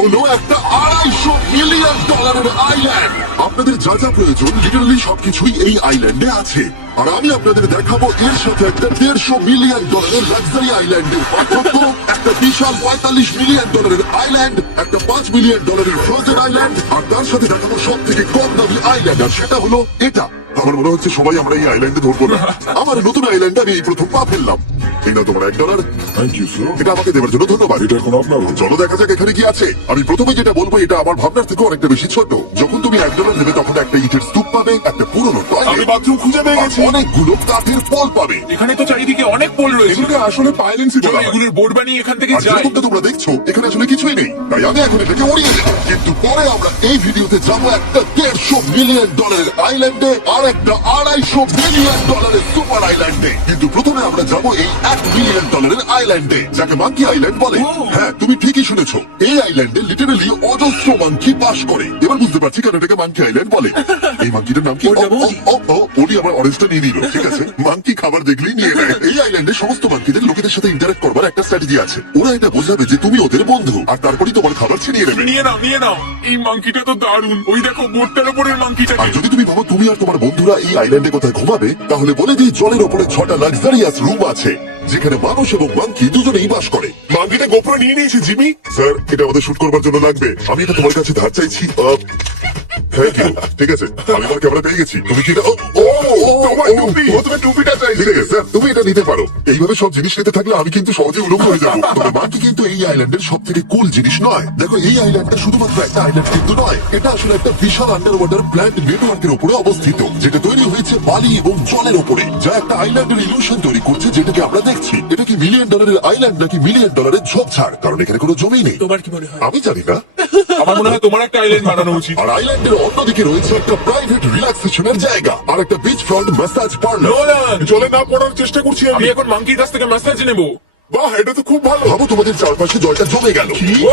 হলো একটা $250 million island. আপনাদের যা যা প্রয়োজন লিটারালি সবকিছুই এই আইল্যান্ডে আছে। আর আমি আপনাদের দেখাবো এর সাথে একটা $150 মিলিয়ন লাক্সারি আইল্যান্ডের পার্থক্য, একটা বিশাল $45 মিলিয়ন আইল্যান্ড, একটা $5 মিলিয়ন ফ্রোজেন আইল্যান্ড, আর তার সাথে দেখাবো সব থেকে কম দামি আইল্যান্ড, আর সেটা হলো এটা। আমার মনে হচ্ছে সবাই আমরা এই আইল্যান্ডে ধরবো না। আমার নতুন আইল্যান্ডে আমি এই প্রথম পা ফেললাম। এই না তোমার $1। থ্যাংক ইউ স্যার, এটা আমাকে দেওয়ার জন্য ধন্যবাদ। এটা এখন আপনার। চলো দেখা যাক এখানে কি আছে। আমি প্রথমে যেটা বলবো এটা আমার ভাবনার থেকে অনেকটা বেশি ছোট। যখন তুমি $1 দেবে তখন একটা ইটের স্তূপ পাবে, একটা পুরনো টয়লেট, বাথরুম খুঁজে পেয়ে গেছি, অনেকগুলো কাঠের পোল পাবে। এখানে তো চারিদিকে অনেক পোল রয়েছে। এগুলোকে আসলে পাইলেন্সি বলা হয়। এগুলোর বোর্ড বানিয়ে এখান থেকে আর যাই। যেরকমটা তোমরা দেখছো এখানে আসলে কিছুই নেই, তাই আমি এখন এটাকে উড়িয়ে দেব। কিন্তু পরে আমরা এই ভিডিওতে যাবো একটা $150 মিলিয়ন আইল্যান্ডে আর একটা $250 মিলিয়ন সুপার আইল্যান্ডে। কিন্তু প্রথমে আমরা যাবো এই $1 মিলিয়ন আইল্যান্ডে, যাকে মাঙ্কি আইল্যান্ড বলে। হ্যাঁ, তুমি ঠিকই শুনেছো, এই আইল্যান্ডে লিটারালি অজস্র মাঙ্কি বাস করে। এবার বুঝতে পারছি কেন এটাকে মাঙ্কি আইল্যান্ড বলে। এই মাঙ্কিটার নাম কি? ওলি আমার অরেঞ্জটা নিয়ে নিল। ঠিক আছে, মাঙ্কি খাবার দেখলেই নিয়ে নেয়। এই আইল্যান্ডে সমস্ত মাঙ্কিদের লোকেদের সাথে ইন্টারঅ্যাক্ট করবার একটা স্ট্র্যাটেজি আছে। ওরা এটা বোঝাবে যে তুমি ওদের বন্ধু, আর তারপরেই তোমার খাবার ছিনিয়ে নেবে। নিয়ে নাও, নিয়ে নাও। এই মাংকিটা তো দারুণ। ওই দেখো বোর্ডটার উপরের মাংকিটা। আর যদি তুমি ভাবো তুমি আর তোমার বন্ধুরা এই আইল্যান্ডে কোথায় ঘুমাবে, তাহলে বলে দিই জলের ওপরে 6টা লাক্সারিয়াস রুম আছে, যেখানে মানুষ এবং মাঙ্কি দুজনেই বাস করে। মাঙ্কিটা গোপ্রো নিয়ে নিয়েছে জিমি। স্যার, এটা আমাদের শুট করবার জন্য লাগবে। আমি এটা তোমার কাছে ধার চাইছি। Thank you. ঠিক আছে, আমি আমার ক্যামেরা পেয়ে গেছি। তুমি কি তোমার টুপিটা চাইছি। ঠিক আছে স্যার, তুমি এটা নিতে পারো। এইভাবে সব জিনিস নিতে থাকলে আমি কিন্তু সহজে উলঙ্গ হয়ে যাবো। তবে মাঙ্কি কিন্তু এই আইল্যান্ডের সব থেকে কুল জিনিস নয়। দেখো, এই আইল্যান্ডটা শুধুমাত্র একটা আইল্যান্ড কিন্তু নয়, এটা আসলে একটা বিশাল আন্ডার ওয়াটার প্ল্যান্ট নেটওয়ার্কের উপরে অবস্থিত, যেটা তৈরি হয়েছে বালি এবং জলের উপরে, যা একটা আইল্যান্ডের ইলিউশন তৈরি করছে, যেটাকে আমরা দেখছি। এটা কি $1 মিলিয়ন আইল্যান্ড নাকি $1 মিলিয়ন ঝোপঝাড়? কারণ এখানে কোনো জমি নেই। তোমার কি মনে হয়? আমি জানি না। আমার মনে হয় তোমার একটা আইল্যান্ড বানানো উচিত। আর আইল্যান্ডের অন্যদিকে রয়েছে একটা প্রাইভেট রিল্যাক্সেশনের জায়গা আর একটা beach front massage parlour. Nolan, জলে না পড়ার চেষ্টা করছি আমি এখন মাংকির কাছ থেকে ম্যাসাজ নেবো। বাহ, এটা তো খুব ভালো। ভাবো তোমাদের চারপাশে জলটা জমে গেল।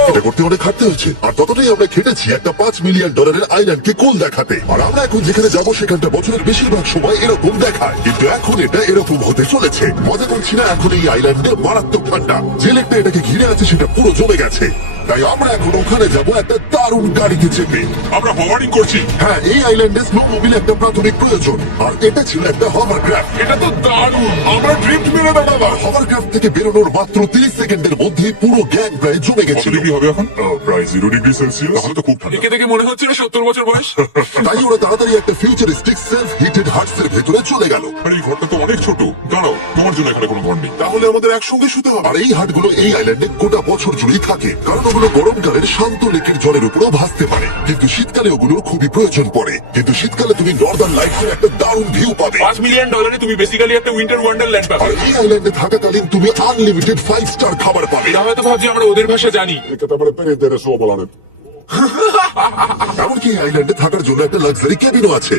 এটা করতে অনেক খাটতে হয়েছে, আর ততটাই আমরা খেটেছি একটা $5 মিলিয়ন আইল্যান্ডকে কোল দেখাতে। আর আমরা এখন যেখানে যাবো সেখানটা বছরের বেশিরভাগ সময় এরকম দেখায়, কিন্তু এখন এটা এরকম হতে চলেছে। মজা করছি না, এখন এই আইল্যান্ডে মারাত্মক ঠান্ডা। যে লেকটা এটাকে ঘিরে আছে সেটা পুরো জমে গেছে, তাই আমরা এখন ওখানে যাবো একটা দারুণ গাড়িতে চেপে। আমরা হোভারিং করছি। হ্যাঁ, এই আইল্যান্ডে স্নো মোবিল একটা প্রাথমিক প্রয়োজন, আর এটা ছিল একটা হভারক্রাফট। এটা তো দারুণ। আমরা ড্রিফট মেরে দাঁড়ালাম। হভারক্রাফট থেকে বেরোনোর মাত্র 30 সেকেন্ডের মধ্যে পুরো গ্যাং প্রায় জমে গেছিল। ডিগ্রি হবে এখন? প্রায় 0 ডিগ্রি সেলসিয়াস। তাহলে তো খুব ঠান্ডা। একে দেখে মনে হচ্ছে 70 বছর বয়স। তাই ওরা তাড়াতাড়ি একটা ফিউচারিস্টিক সেলফ হিটেড হাটস এর ভেতরে চলে গেল। আর এই ঘরটা তো অনেক ছোট। দাঁড়াও, তোমার জন্য এখানে কোনো ঘর নেই। তাহলে আমাদের একসঙ্গে শুতে হবে। আর এই হাটগুলো এই আইল্যান্ডে গোটা বছর জুড়েই থাকে, কারণ ওগুলো গরমকালের শান্ত লেকের জলের উপরেও ভাসতে পারে, কিন্তু শীতকালে ওগুলোর খুবই প্রয়োজন পড়ে। কিন্তু শীতকালে তুমি নর্দার্ন লাইটসের একটা দারুণ ভিউ পাবে। $5 মিলিয়ন তুমি বেসিক্যালি একটা উইন্টার ওয়ান্ডারল্যান্ড পাবে। আর এই আইল্যান্ডে থাকাকালীন তুমি আনলিমিটেড 5 স্টার খাবার পাবে। এটা হয়তো ভাবছি আমরা ওদের ভাষা জানি। এমনকি এই আইল্যান্ডে থাকার জন্য একটা লাক্সারি ক্যাবিনও আছে।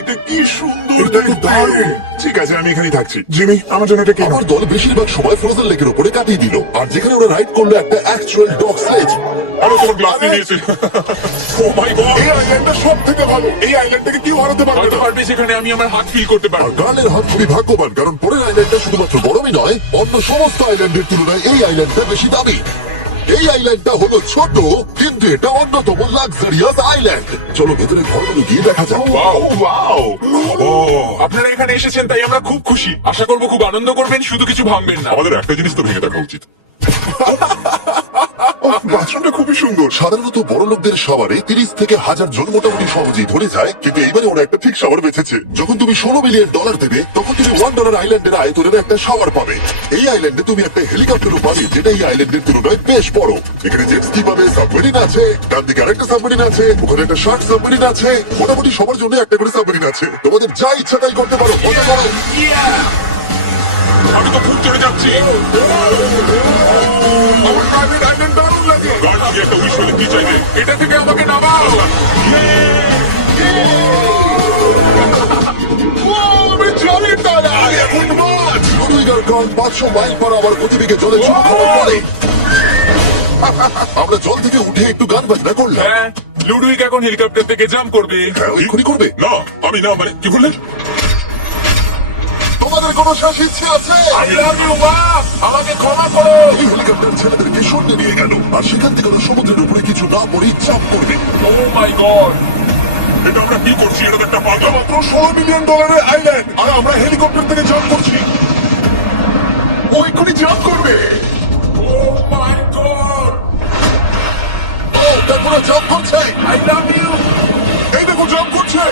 এটা কি সুন্দর। এটা তো দারুণ। ঠিক আছে, আমি এখানেই থাকছি। জিমি, আমার জন্য এটা আমার দল বেশিরভাগ সময় ফ্রোজেন লেকের উপরে কাটিয়ে দিল, আর যেখানে ওরা রাইড করলো একটা অ্যাকচুয়াল ডগ স্লেজ। আমি তোমার গ্লাস নিয়ে নিয়েছি। ও মাই গড, এই আইল্যান্ডটা সব থেকে ভালো। এই আইল্যান্ডটাকে কেউ হারাতে পারবে না। পারবে, সেখানে আমি আমার হাত ফিল করতে আর পারবো। গার্লের হাত খুবই ভাগ্যবান, কারণ পরের আইল্যান্ডটা শুধুমাত্র গরমই নয়, অন্য সমস্ত আইল্যান্ডের তুলনায় এই আইল্যান্ডটা বেশি দামি। এই আইল্যান্ডটা হলো ছোট, কিন্তু এটা অন্যতম লাক্সারিয়াস আইল্যান্ড। চলো ভেতরে ঘরগুলো গিয়ে দেখা যাক। আপনারা এখানে এসেছেন তাই আমরা খুব খুশি। আশা করবো খুব আনন্দ করবেন, শুধু কিছু ভাঙবেন না। আমাদের একটা জিনিস তো ভেঙে দেখা উচিত। বাথরুমটা খুবই সুন্দর। সাধারণত বড় লোকদের শাওয়ারে 30 থেকে 1000 জন মোটামুটি সহজেই ধরে যায়, কিন্তু এইবারে ওরা একটা ঠিক শাওয়ার বেঁচেছে। যখন তুমি $16 মিলিয়ন দেবে, তখন তুমি $1 আইল্যান্ডের আয়তনের একটা শাওয়ার পাবে। এই আইল্যান্ডে তুমি একটা হেলিকপ্টারও পাবে, যেটা এই আইল্যান্ডের তুলনায় বেশ বড়। এখানে জেট স্কি পাবে, সাবমেরিন আছে, ডান দিকে আরেকটা সাবমেরিন আছে, ওখানে একটা শার্ক সাবমেরিন আছে। মোটামুটি সবার জন্য একটা করে সাবমেরিন আছে। তোমাদের যা ইচ্ছা তাই করতে পারো, মজা করো। আমি তো খুব চড়ে যাচ্ছি। আমার প্রাইভেট আইল্যান্ড দারুণ লাগে। গার্ড থেকে একটা উইশ হলে কি চাইবে? এটা থেকে আমাকে নামাও। আমি জলে দাঁড়াই। এখন মাছ লুডুইগার গান 500 মাইল পর আবার গতিবেগে জলে চুমু খাওয়ার পরে আমরা জল থেকে উঠে একটু গান বাজনা করলাম। হ্যাঁ, লুডুইক এখন হেলিকপ্টার থেকে জাম্প করবে। হ্যাঁ, এক্ষুনি করবে। না, আমি না, মানে কি বললেন? তোমাদের তোমাদের কোনো শেষ ইচ্ছে আছে? আই লাভ ইউ মা, আমাকে ক্ষমা করো। এই হেলিকপ্টার ছেলেদেরকে সরিয়ে নিয়ে গেল আর সেখান থেকে ওরা সমুদ্রের উপরে কিছু না পড়েই চাপ করবে। ও মাই গড, এটা আমরা কি করছি? এটা তো একটা পাগলা। মাত্র $16 মিলিয়ন আইল্যান্ড, আর আমরা হেলিকপ্টার থেকে জাম্প করছি। ও এক্ষুনি জাম্প করবে। ও মাই গড, ও তারপরে জব করছে। I love you. এই দেখো জাম্প করছে।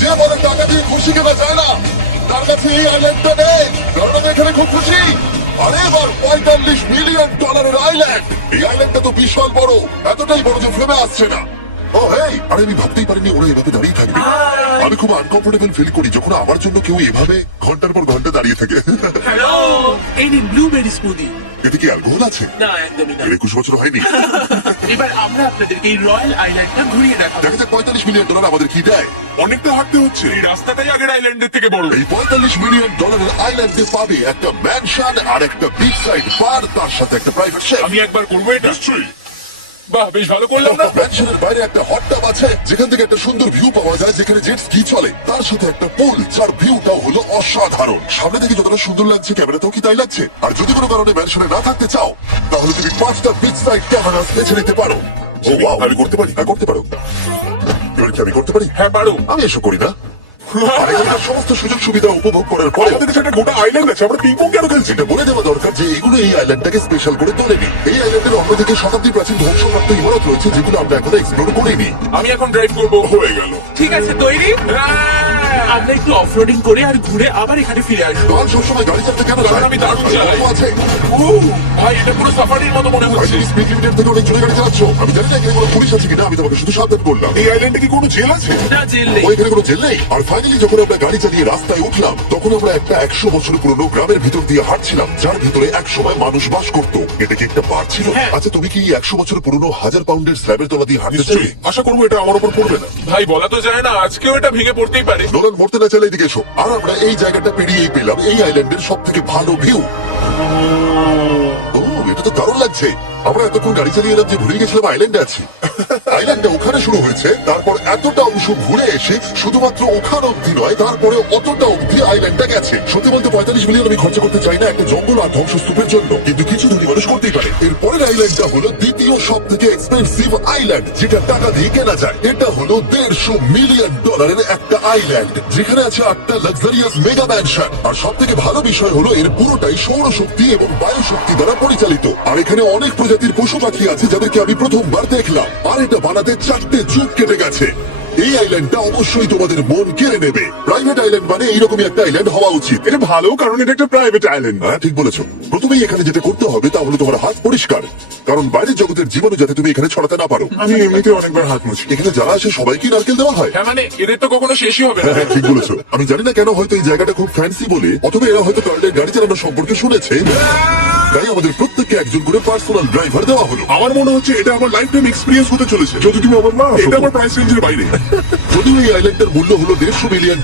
যে বলে টাকা দিয়ে খুশি কেনা যায় না, তার কাছে এই আইল্যান্ডটা নেই। কারণ আমি এখানে খুব খুশি। আরে এবার $45 মিলিয়ন আইল্যান্ড। এই আইল্যান্ডটা তো বিশাল বড়, এতটাই বড় যে ফ্রেমে আসছে না। ও হেই, আরে আমি ভাবতেই পারিনি ওরা এভাবে দাঁড়িয়ে থাকবে। আমি খুব আনকমফোর্টেবল ফিল করি যখন আমার জন্য কেউ এভাবে ঘন্টার পর ঘন্টা দাঁড়িয়ে থাকে। হ্যালো, এই নিন ব্লুবেরি স্মুদি। এতে কি অ্যালকোহল আছে? না, একদমই না। এর 21 বছর হয়নি। এবার আমরা আপনাদেরকে এই রয়্যাল আইল্যান্ডটা ঘুরিয়ে দেখাবো। দেখা যাক $45 মিলিয়ন আমাদের কি দেয়। অনেকটা হাঁটতে হচ্ছে। এই রাস্তাটাই আগের আইল্যান্ডের থেকে বড়। এই $45 মিলিয়ন আইল্যান্ডে পাবে একটা ম্যানশন আর একটা বিচ সাইড বার, তার সাথে একটা প্রাইভেট শেফ। আমি একবার করবো এটা। নিশ্চয়ই। বাহ, বেশ ভালো করলাম না? ম্যানশনের বাইরে একটা হট টাব আছে যেখান থেকে একটা সুন্দর ভিউ পাওয়া যায়, যেখানে জেট স্কি চলে। তার সাথে একটা পুল যার ভিউটাও হলো অসাধারণ। সামনে থেকে যতটা সুন্দর লাগছে ক্যামেরাতেও কি তাই লাগছে। আর যদি কোনো কারণে ম্যানশনে না থাকতে চাও তাহলে তুমি 5টা বিচ সাইড ক্যামেরা বেছে নিতে পারো। ও ওয়াও, আমি করতে পারি। হ্যাঁ, করতে পারো। এবার কি আমি করতে পারি? হ্যাঁ পারো। আমি এসব করি না। আর এখানকার সমস্ত সুযোগ সুবিধা উপভোগ করার পরে আমাদের কাছে একটা গোটা আইল্যান্ড আছে, আমরা পিং পং কেন খেলছি? এটা বলে দেওয়া দরকার যে এগুলো এই আইল্যান্ডটাকে স্পেশাল করে তোলেনি। এই আইল্যান্ডের অন্যদিকে শতাব্দী প্রাচীন ধ্বংসপ্রাপ্ত ইমারত রয়েছে যেগুলো আমরা এখনো এক্সপ্লোর করিনি। আমি এখন ড্রাইভ করবো। হয়ে গেল। ঠিক আছে, তৈরি? আমরা একটু অফরোডিং করে আর ঘুরে আবার এখানে ফিরে আসবো। কাল সবসময় গাড়ি চালাতে কেন কারণ আমি দারুণ চালাই। আছে। ভাই, এটা পুরো সাফারির মতো মনে ভাই, হচ্ছে। তুমি স্পিড লিমিটের থেকে অনেক জোরে গাড়ি চালাচ্ছ। আমি জানি না এখানে কোনো পুলিশ আছে কিনা, আমি তোমাকে শুধু সাবধান করলাম। এই আইল্যান্ডে কি কোনো জেল আছে? না, জেল নেই। ও, এখানে কোনো জেল নেই। আর ফাইনালি যখন আমরা গাড়ি চালিয়ে রাস্তায় উঠলাম তখন আমরা একটা 100 বছর পুরনো গ্রামের ভিতর দিয়ে হাঁটছিলাম, যার ভিতরে এক সময় মানুষ বাস করতো। এটা কি একটা পার্ক ছিল? হ্যাঁ। আচ্ছা, তুমি কি 100 বছর পুরনো 1000 পাউন্ডের স্ল্যাবের তলা দিয়ে হাঁটতে চাইবে? নিশ্চয়ই। আশা করবো এটা আমার উপর পড়বে না। ভাই, বলা তো যায় না, আজকেও এটা ভেঙে পড়তেই পারে। নোলান মরতে না চাইলে এদিকে এসো। আর আমরা এই জায়গাটা পেরিয়েই পেলাম এই আইল্যান্ডের সব থেকে ভালো ভিউ। ও, এটা তো দারুণ লাগছে। আমরা এতক্ষণ গাড়ি চালিয়ে এলাম যে ভুলে গেছিলাম আইল্যান্ডে আছি। আইল্যান্ডটা ওখানে শুরু হয়েছে, তারপর এতটা অংশ ঘুরে এসে শুধুমাত্র ওখানে অব্দি নয়, তারপরে অতটা অব্দি আইল্যান্ডটা গেছে। সত্যি বলতে $45 মিলিয়ন আমি খরচা করতে চাই না একটা জঙ্গল আর ধ্বংসস্তূপের জন্য, কিন্তু কিছু ধনী মানুষ করতেই পারে। এরপরের আইল্যান্ডটা হলো দ্বিতীয় সব থেকে এক্সপেন্সিভ আইল্যান্ড, যেটা টাকা দিয়ে কেনা যায়। এটা হলো $150 মিলিয়ন একটা আইল্যান্ড, যেখানে আছে 8টা লাক্সারিয়াস মেগা ম্যানশন। আর সব থেকে ভালো বিষয় হলো এর পুরোটাই সৌরশক্তি এবং বায়ু শক্তি দ্বারা পরিচালিত। আর এখানে অনেক প্রজাতির পশু পাখি আছে যাদেরকে আমি প্রথমবার দেখলাম। আর এটা বানাতে 4টে যুগ কেটে গেছে। এই আইল্যান্ডটা অবশ্যই তোমাদের মন কেড়ে নেবে। প্রাইভেট আইল্যান্ড মানে এইরকমই একটা আইল্যান্ড হওয়া উচিত। এটা ভালো, কারণ এটা একটা প্রাইভেট আইল্যান্ড। হ্যাঁ, ঠিক বলেছো। প্রথমেই এখানে যেটা করতে হবে তা হলো তোমার হাত পরিষ্কার, কারণ বাইরের জগতের জীবাণু যাতে তুমি এখানে ছড়াতে না পারো। আমি এমনিতে অনেকবার হাত মুছি। এখানে যারা আসে সবাইকে নারকেল দেওয়া হয়। হ্যাঁ, মানে এদের তো কখনো শেষই হবে না। হ্যাঁ, ঠিক বলেছো। আমি জানি না কেন, হয়তো এই জায়গাটা খুব ফ্যান্সি বলে, অথবা এরা হয়তো কার্লের গাড়ি চালানো সম্পর্কে শুনেছে, তাই আমাদের প্রত্যেককে একজন করে পার্সোনাল ড্রাইভার দেওয়া হলো। আমার মনে হচ্ছে এটা আমার লাইফ টাইম এক্সপিরিয়েন্স হতে চলেছে। যদি তুমি আমার মা, এটা আমার প্রাইস রেঞ্জের বাইরে। যদিও এই আইল্যান্ডের মূল্য হলো $150 মিলিয়ন,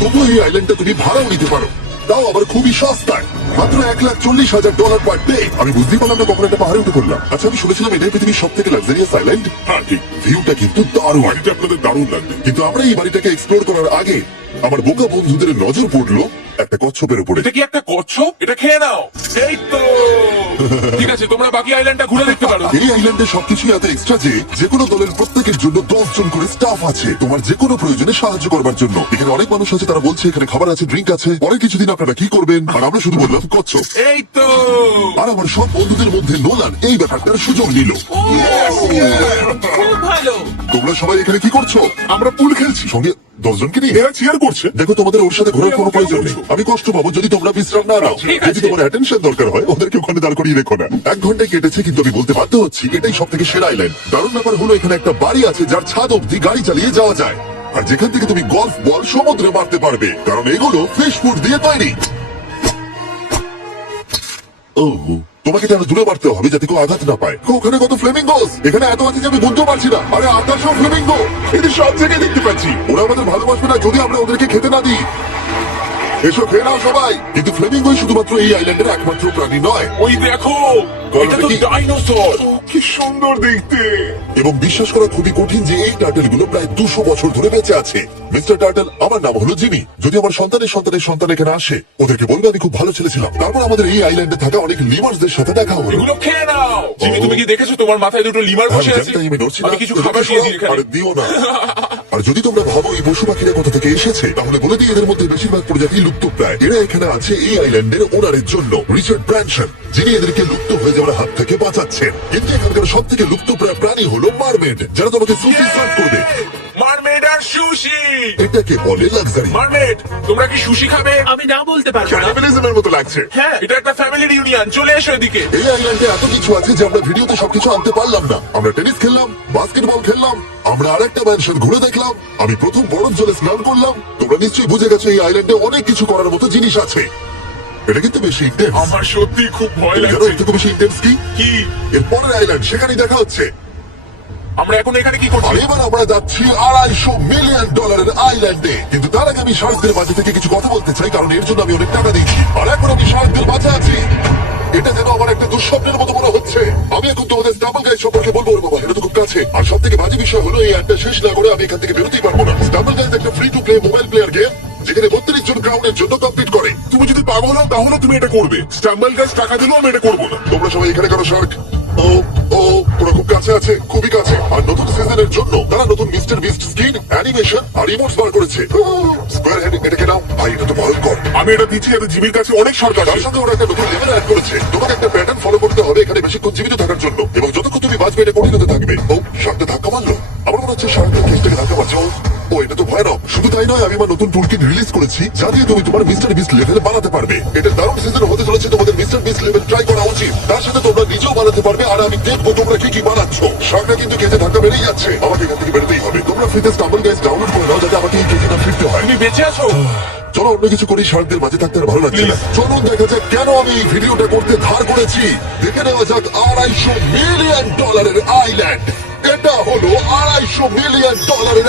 তবুও এই আইল্যান্ডটা তুমি ভাড়াও নিতে পারো, তাও আবার খুবই সস্তায়, মাত্র $1,40,000 পার ডে। আমি বুঝতেই পারলাম না কখন একটা পাহাড়ে উঠে পড়লাম। আচ্ছা, আমি শুনেছিলাম এটাই পৃথিবীর সব থেকে লাক্সারিয়াস আইল্যান্ড। হ্যাঁ, ঠিক। ভিউটা কিন্তু দারুণ। বাড়িটা আপনাদের দারুণ লাগবে। কিন্তু আমরা এই বাড়িটাকে এক্সপ্লোর করার আগে আমার বোকা বন্ধুদের নজর পড়লো একটা কচ্ছপের উপরে। এটা কি একটা কচ্ছপ? এটা খেয়ে নাও। এই তো। ঠিক আছে, তোমরা বাকি আইল্যান্ডটা ঘুরে দেখতে পারো। এই আইল্যান্ডে সবকিছু এত এক্সট্রা যে কোনো দলের প্রত্যেকের জন্য 10 জন করে স্টাফ আছে তোমার যে কোনো প্রয়োজনে সাহায্য করবার জন্য। এখানে অনেক মানুষ আছে, তারা বলছে এখানে খাবার আছে, ড্রিঙ্ক আছে, পরে কিছুদিন আপনারা কি করবেন, আর আমরা শুধু বললাম কচ্ছপ। এই তো। আর আমার সব বন্ধুদের মধ্যে নোলান এই ব্যাপারটার সুযোগ নিল। খুব ভালো। তোমরা সবাই এখানে কি করছো? আমরা পুল খেলছি। সঙ্গে 10 জনকে নিয়ে। এরা চিয়ার করছে। দেখো, তোমাদের ওর সাথে ঘোরার কোনো প্রয়োজন নেই। আমি কষ্ট পাবো যদি তোমরা বিশ্রাম না নাও। ঠিক আছে। যদি তোমার অ্যাটেনশন দরকার হয় ওদেরকে ওখানে দাঁড় করিয়ে রেখো না। 1 ঘন্টা কেটেছে, কিন্তু আমি বলতে বাধ্য হচ্ছি এটাই সব থেকে সেরা আইল্যান্ড। দারুণ ব্যাপার হলো এখানে একটা বাড়ি আছে যার ছাদ অব্দি গাড়ি চালিয়ে যাওয়া যায়, আর যেখান থেকে তুমি গলফ বল সমুদ্রে মারতে পারবে, কারণ এগুলো ফিশ ফুড দিয়ে তৈরি। ও, তোমাকে যেন দূরে মারতে হবে যাতে কেউ আঘাত না পায়। ওখানে কত ফ্লেমিঙ্গোস! এখানে এত আছে যে আমি বুঝতে পারছি না। আরে, আকাশও ফ্লেমিঙ্গো! এটা সব জায়গায় দেখতে পাচ্ছি। ওরা আমাদের ভালোবাসবে না যদি আমরা ওদেরকে খেতে না দিই। এসো খেয়ে নাও সবাই। কিন্তু ফ্লেমিঙ্গোই শুধুমাত্র এই আইল্যান্ডের একমাত্র প্রাণী নয়। ওই দেখো, গল্পটা এটা তো কি? ডাইনোসর। কি সুন্দর দেখতে। এবং বিশ্বাস করা খুবই কঠিন যে এই টার্টেল গুলো প্রায় 200 বছর ধরে বেঁচে আছে। মিস্টার টার্টেল, আমার নাম হলো জিমি। যদি আমার সন্তানের সন্তান এখানে আসে, ওদেরকে বলবে আমি খুব ভালো ছেলে ছিলাম। তারপর আমাদের এই আইল্যান্ডে থাকা অনেক লিমার্সদের সাথে দেখা হলো। এগুলো খেয়ে নাও। জিমি, তুমি কি দেখেছো তোমার মাথায় দুটো লিমার বসে আছে? আমি নড়ছি না। আমি কিছু খাবার দিয়েছি এখানে। আরে দিও না। আর যদি তোমরা ভাবো এই পশু পাখিরা কোথা থেকে এসেছে, তাহলে বলে দিই এদের মধ্যে বেশিরভাগ প্রজাতি লুপ্তপ্রায়। এরা এখানে আছে এই আইল্যান্ডের ওনারের জন্য, রিচার্ড ব্র্যানসন, যিনি এদেরকে লুপ্ত হয়ে যাওয়ার হাত থেকে বাঁচাচ্ছেন। কিন্তু এখানকার সব থেকে লুপ্তপ্রায় প্রাণী হলো মারমেড, যারা তোমাকে সুশি সার্ভ করবে। মারমেড আর সুশি। এটাকে বলে লাক্সারি। মারমেড, তোমরা কি সুশি খাবে? আমি না বলতে পারবো না। ক্যানিবালিজমের মতো লাগছে। হ্যাঁ, এটা একটা ফ্যামিলি রিউনিয়ন। চলে এসো এদিকে। এই আইল্যান্ডে এত কিছু আছে যে আমরা ভিডিওতে সবকিছু আনতে পারলাম না। আমরা টেনিস খেললাম, বাস্কেটবল খেললাম, আমরা আরেকটা ম্যানশন ঘুরে দেখলাম, আমি প্রথম বরফ জলে স্নান করলাম। তোমরা নিশ্চয়ই বুঝে গেছো এই আইল্যান্ডে অনেক কিছু করার মতো জিনিস আছে। এটা কিন্তু বেশি ইন্টেন্স। আমার সত্যি খুব ভয় জানো লাগছে। এর থেকে বেশি ইন্টেন্স কি? কি? এর পরের আইল্যান্ড, সেখানেই দেখা হচ্ছে। আমরা এখন এখানে কি আর করছি? এবার আমরা যাচ্ছি $250 মিলিয়ন আইল্যান্ডে। কিন্তু তার আগে আমি শার্কদের মাঝে থেকে কিছু কথা বলতে চাই, কারণ এর জন্য আমি অনেক টাকা দিয়েছি। আর এখন আমি শার্কদের মাঝে আছি। এটা যেন আমার একটা দুঃস্বপ্নের মতো মনে হচ্ছে। আমি এখন তোমাদের স্টাম্বল গাইজ সম্পর্কে বলবো। ওর বাবা, এটা তো খুব কাছে। আর সব থেকে বাজে বিষয় হলো এই অ্যাডটা শেষ না করে আমি এখান থেকে বেরোতেই পারবো না। স্টাম্বল গাইজ একটা free to play mobile player game, যেখানে 32 জন ক্রাউনের জন্য কমপ্লিট করে। তুমি যদি পাগল হও তাহলে তুমি এটা করবে। স্টাম্বল গাছ টাকা দিলেও আমি এটা করবো না। তোমরা সবাই এখানে কেন শার্ক? ও ও, ওরা খুব কাছে আছে, খুবই কাছে। আর নতুন সিজনের জন্য তারা নতুন মিস্টার বিস্ট স্কিন, অ্যানিমেশন আর ইমোটস বার করেছে। স্কোয়ার হেড, এটাকে নাও। ভাই, এটা তো ভয়ঙ্কর। আমি এটা দিচ্ছি যাতে জিমির কাছে অনেক সরকার তার সঙ্গে ওরা একটা নতুন লেভেল অ্যাড করেছে। তোমাকে একটা প্যাটার্ন ফলো করতে হবে এখানে বেশিক্ষণ জীবিত থাকার জন্য, এবং যতক্ষণ তুমি বাঁচবে এটা কঠিন হতে থাকবে। ও, শার্কটা ধাক্কা মারলো। আমার মনে হচ্ছে শার্কটা কেসটাকে ধাক্কা মারছে। ও, এটা তো ভয়ানক। শুধু তাই নয়, আমি আমার নতুন টুলকিট রিলিজ করেছি, যা দিয়ে তুমি তোমার মিস্টার বিস্ট লেভেল বানাতে পারবে। এটা দারুণ সিজন হতে চলেছে। তোমাদের মিস্টার বিস্ট লেভেল ট্রাই করা উচিত। তার সাথে তোমরা নিজেও বানাতে পারবে, আর আমি দেখবো তোমরা কি কি বানাচ্ছ। শার্কটা কিন্তু কেসে ধাক্কা বেরিয়ে যাচ্ছে। আমাকে এখান থেকে বেরোতেই হবে। তোমরা ফ্রিতে স্টাম্বল গাইজ ডাউনলোড করে নাও, যাতে আমাকে এই কেসে না ফিরতে হয়। তুমি বেঁচে আছো? চলো অন্য কিছু করি, শার্কদের মাঝে থাকতে আর ভালো লাগছে না। চলুন দেখা যাক কেন আমি এই ভিডিওটা করতে ধার করেছি। দেখে নেওয়া যাক $250 মিলিয়ন আইল্যান্ড। এটা হলো $250 মিলিয়ন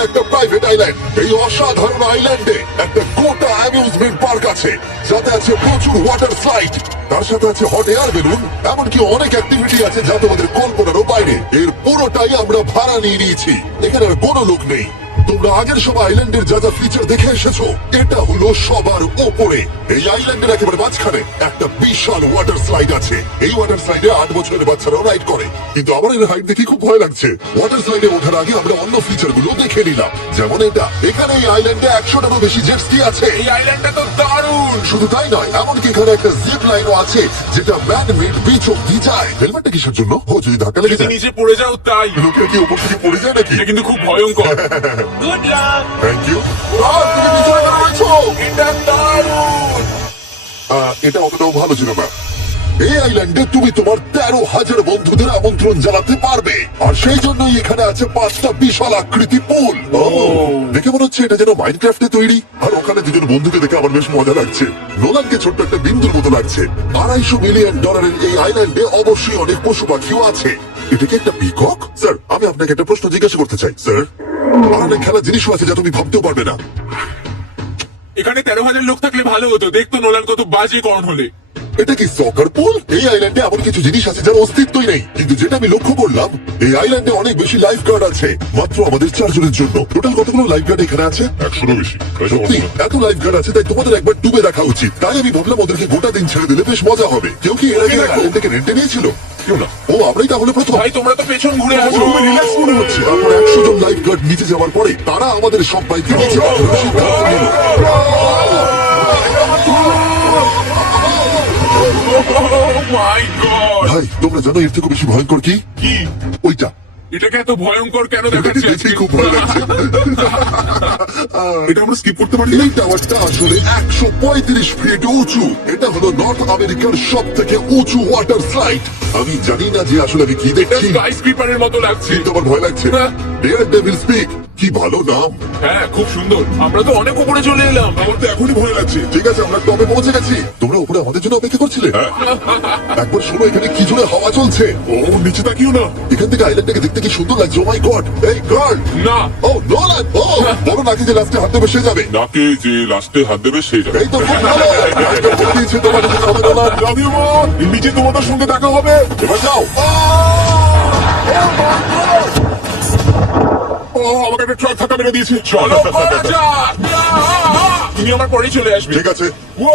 একটা প্রাইভেট আইল্যান্ড। এই অসাধারণ আইল্যান্ডে একটা গোটা অ্যামিউজমেন্ট পার্ক আছে, যাতে আছে প্রচুর ওয়াটার স্লাইড, তার সাথে আছে হট এয়ার বেলুন, এমনকি অনেক অ্যাক্টিভিটি আছে যা তোমাদের কল্পনারও বাইরে। এর পুরোটাই আমরা ভাড়া নিয়ে নিয়েছি। এখানে আর কোনো লোক নেই। তোমরা আগের সব আইল্যান্ডের যা যা ফিচার দেখে এসেছো, এটা হলো সবার ওপরে। এই আইল্যান্ডের একেবারে মাঝখানে একটা বিশাল ওয়াটার স্লাইড আছে। এই ওয়াটার স্লাইডে 8 বছরের বাচ্চারাও রাইড করে। কিন্তু আমার এর হাইট দেখে খুব ভয় লাগছে। ওয়াটার স্লাইডে ওঠার আগে আমরা অন্য ফিচার গুলো দেখে নিলাম, যেমন এটা। এখানে এই আইল্যান্ডে 100টারও বেশি জেট স্কি আছে। এই আইল্যান্ডটা তো দারুণ। শুধু তাই নয়, এমনকি এখানে একটা জিপ লাইনও আছে, যেটা ম্যান মেড বিচ অব্দি যায়। হেলমেটটা কিসের জন্য? ও, যদি ধাক্কা লেগে যদি যায়। নিচে পড়ে যাও তাই। লোকে কি উপর থেকে পড়ে যায় নাকি? এটা কিন্তু খুব ভয়ঙ্কর। Good luck. Thank you. তুমি পিছনে কেন রয়েছো? এটা দারুণ। এটা অতটাও ভালো ছিল না। এই আইল্যান্ডে তুমি তোমার 13,000 বন্ধুদের আমন্ত্রণ জানাতে পারবে, আর সেই জন্যই এখানে আছে 5টা বিশাল আকৃতি পুল। দেখে মনে হচ্ছে এটা যেন মাইনক্রাফটে তৈরি। আর ওখানে দুজন বন্ধুকে দেখে আমার বেশ মজা লাগছে। নোলানকে ছোট্ট একটা বিন্দুর মতো লাগছে। $250 মিলিয়ন এই আইল্যান্ডে অবশ্যই অনেক পশু পাখিও আছে। এটা কি একটা পিকক? স্যার, আমি আপনাকে একটা প্রশ্ন জিজ্ঞাসা করতে চাই। স্যার, আর অনেক খেলার জিনিসও আছে যা তুমি ভাবতেও পারবে না। এখানে 13,000 লোক থাকলে ভালো হতো। দেখতো নোলান কত বাজে কর্ন হলে। এটা কি সকার পুল? এই আইল্যান্ডে এমন কিছু জিনিস আছে যার অস্তিত্বই নেই। কিন্তু যেটা আমি লক্ষ্য করলাম, এই আইল্যান্ডে অনেক বেশি লাইফ গার্ড আছে, মাত্র আমাদের 4 জনের জন্য। টোটাল কতগুলো লাইফ গার্ড এখানে আছে? 100রও বেশি। সত্যি এত লাইফ গার্ড আছে, তাই তোমাদের একবার ডুবে দেখা উচিত। তাই আমি ভাবলাম ওদেরকে গোটা দিন ছেড়ে দিলে বেশ মজা হবে। কেউ কি এর আগে আইল্যান্ড থেকে রেন্টে নিয়েছিল? কেউ না। ও, আমরাই তাহলে প্রথম। ভাই, তোমরা তো পেছন ঘুরে আসো। খুবই রিল্যাক্স মনে হচ্ছে। তারপর 100 জন লাইফ গার্ড নিচে যাওয়ার পরে তারা আমাদের সবাইকে নিচে পাঠানোর সিদ্ধান্ত নিল। Oh my God! ভাই, তোমরা জানো এর থেকে বেশি ভয়ঙ্কর কি? কি? ওইটা। এটাকে এত ভয়ঙ্কর কেন দেখাচ্ছে আজকে? দেখেই খুব ভয় লাগছে। এটা আমরা স্কিপ করতে পারি। এই টাওয়ারটা আসলে 135 ফিট উঁচু। এটা হলো নর্থ আমেরিকার সব থেকে উঁচু ওয়াটার স্লাইড। আমি জানি না যে আসলে আমি কি এটা দেখছি, স্কাই স্ক্রিপারের মতো লাগছে। কিন্তু আমার ভয় লাগছে। হ্যাঁ। Daredevil speak. কি ভালো নাম। হ্যাঁ খুব সুন্দর, আমরা তো অনেক উপরে চলে এলাম। আমার তো এখনই ভয় লাগছে। ঠিক আছে, আমরা টপে পৌঁছে গেছি। তোমরা উপরে আমাদের জন্য অপেক্ষা করছিলে? একবার শোনো, এখানে কি জোরে হাওয়া চলছে। ও নিচে তাকিও না। এখান থেকে আইল্যান্ডটাকে দেখতে কি সুন্দর লাগছে। ও মাই গড, এই গার্ড। না ও নোলান, ও বলো নাকি যে লাস্টে হাত দেবে সে যাবে। নাকে যে লাস্টে হাত দেবে সেই যাবে। এই তো খুব ভালো। একটা ভোট দিয়েছে, তোমাকে যেতে হবে নোলান। Love you mom. নিচে তোমাদের সঙ্গে দেখা হবে। এবার যাও। ও আমাকে একটা ট্রাক ধাক্কা মেরে দিয়েছে। চলো করা যাক। তুমি আমার পরেই চলে আসবে। ঠিক আছে। ও,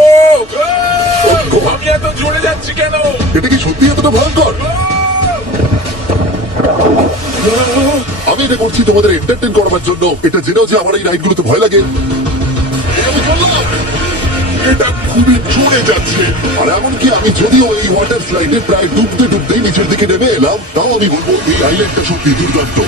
আমি এত জোরে যাচ্ছি কেন? এটা কি সত্যি এতটা ভয়ঙ্কর? আমি এটা করছি তোমাদের এন্টারটেইন করার জন্য। এটা জেনেও যে আমার এই রাইডগুলোতে ভয় লাগে। আমি বললাম, এটা খুবই জোরে যাচ্ছে। আর এমনকি আমি যদিও এই ওয়াটার স্লাইডে প্রায় ডুবতেই নিচের দিকে নেমে এলাম, তাও আমি বলবো এই আইল্যান্ডটা সত্যি দুর্দান্ত।